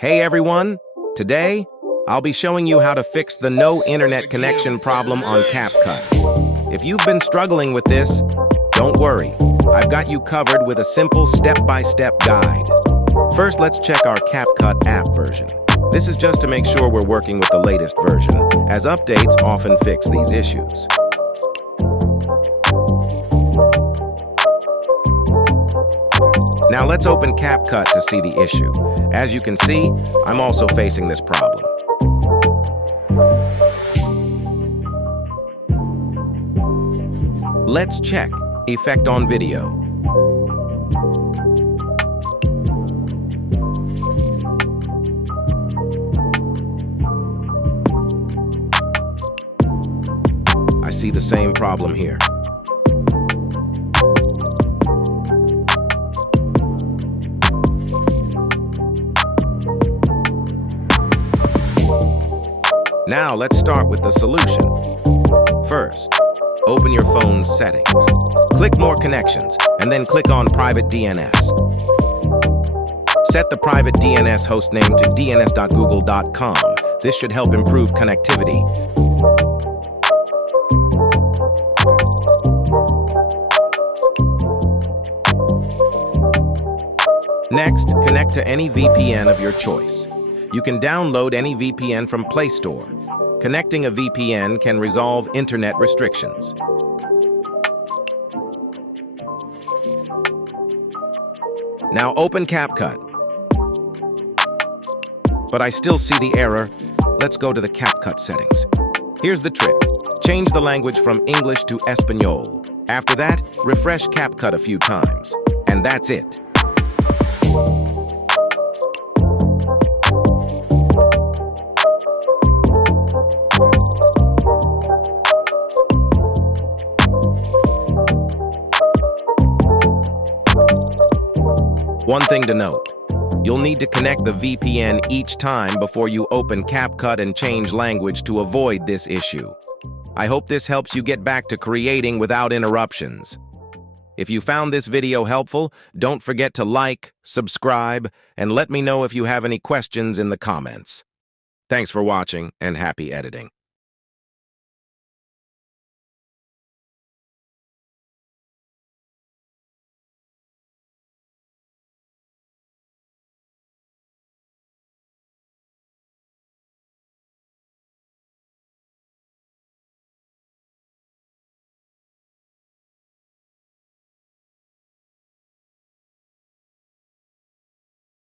Hey everyone! Today, I'll be showing you how to fix the no internet connection problem on CapCut. If you've been struggling with this, don't worry. I've got you covered with a simple step-by-step guide. First, let's check our CapCut app version. This is just to make sure we're working with the latest version, as updates often fix these issues. Now let's open CapCut to see the issue. As you can see, I'm also facing this problem. Let's check Effect on Video. I see the same problem here. Now let's start with the solution. First, open your phone's settings. Click More Connections, and then click on Private DNS. Set the private DNS hostname to dns.google.com. This should help improve connectivity. Next, connect to any VPN of your choice. You can download any VPN from Play Store. Connecting a VPN can resolve internet restrictions. Now open CapCut. But I still see the error. Let's go to the CapCut settings. Here's the trick. Change the language from English to Espanol. After that, refresh CapCut a few times. And that's it. One thing to note, you'll need to connect the VPN each time before you open CapCut and change language to avoid this issue. I hope this helps you get back to creating without interruptions. If you found this video helpful, don't forget to like, subscribe, and let me know if you have any questions in the comments. Thanks for watching, and happy editing.